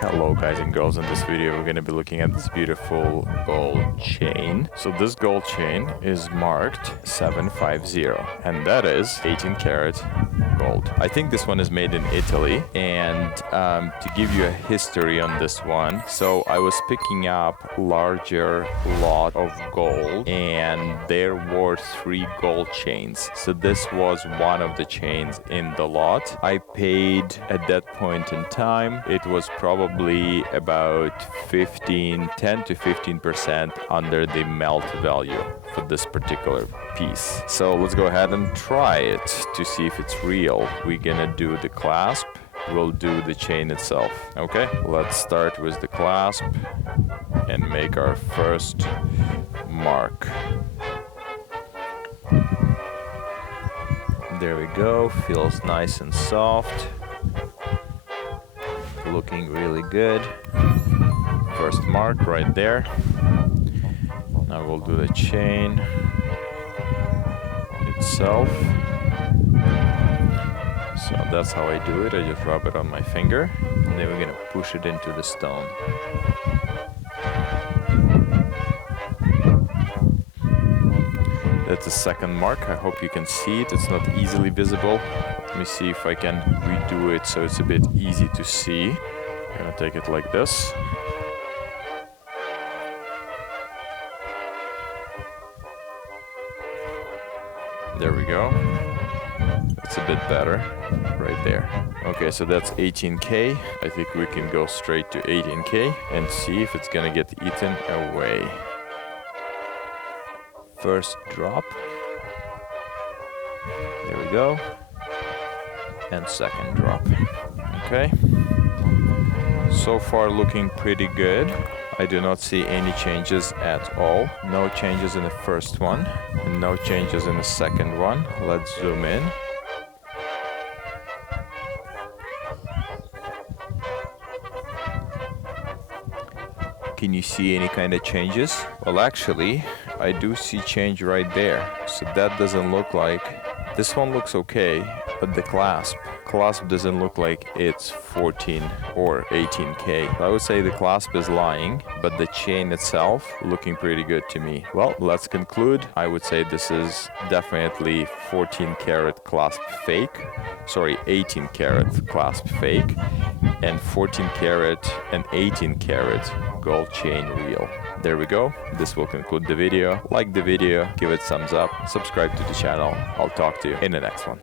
Hello guys and girls, in this video we're going to be looking at this beautiful gold chain. So this gold chain is marked 750 and that is 18 karat gold. I think this one is made in Italy, and to give you a history on this one, so I was picking up larger lot of gold and there were 3 gold chains. So this was one of the chains in the lot. I paid at that point in time, it was probably about 10 to 15% under the melt value for this particular piece. So let's go ahead and try it to see if it's real. We're gonna do the clasp, we'll do the chain itself. Okay, let's start with the clasp and make our first mark. There we go, feels nice and soft, looking really good. First mark right there. Now we'll do the chain itself. So that's how I do it. I just rub it on my finger and then we're gonna push it into the stone. That's the second mark. I hope you can see it. It's not easily visible. Let me see if I can redo it so it's a bit easy to see. I'm gonna take it like this. There we go. That's a bit better right there. Okay, so that's 18K. I think we can go straight to 18K and see if it's gonna get eaten away. First drop. There we go. And second drop. Okay. So far looking pretty good. I do not see any changes at all. No changes in the first one, and no changes in the second one. Let's zoom in. Can you see any kind of changes? Well, actually, I do see change right there. So that doesn't look like... This one looks okay, but the clasp doesn't look like it's 14 or 18K. I would say the clasp is lying, but the chain itself looking pretty good to me. Well, let's conclude. I would say this is definitely 14 karat clasp fake. Sorry, 18 karat clasp fake, and 14 karat and 18 karat gold chain real. There we go. This will conclude the video. Like the video, give it thumbs up, subscribe to the channel. I'll talk to you in the next one.